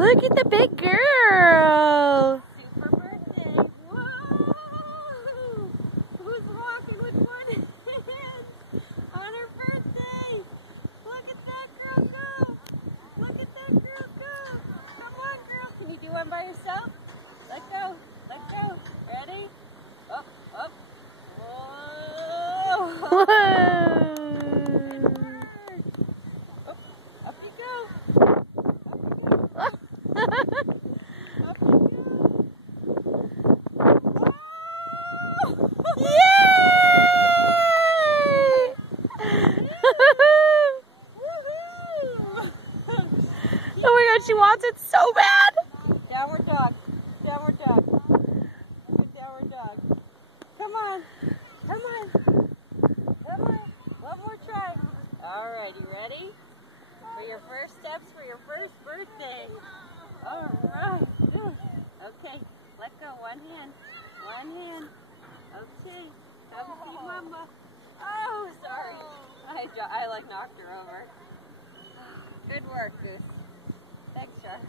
Look at the big girl. Super birthday. Whoa! Who's walking with one hand on her birthday? Look at that girl go. Look at that girl go. Come on, girl. Can you do one by yourself? Let go. Let go. Ready? Up, up. Whoa! Whoa. Up, up you go. Oh my god, she wants it so bad! Downward dog. Downward dog. Downward dog. Come on. Come on. Come on. One more try. Alright, you ready? For your first steps for your first birthday. Alright. Okay. Let go. One hand. One hand. Okay. Come see Mama. Oh, sorry. I like knocked her over. Good work, Goose. Thanks, John.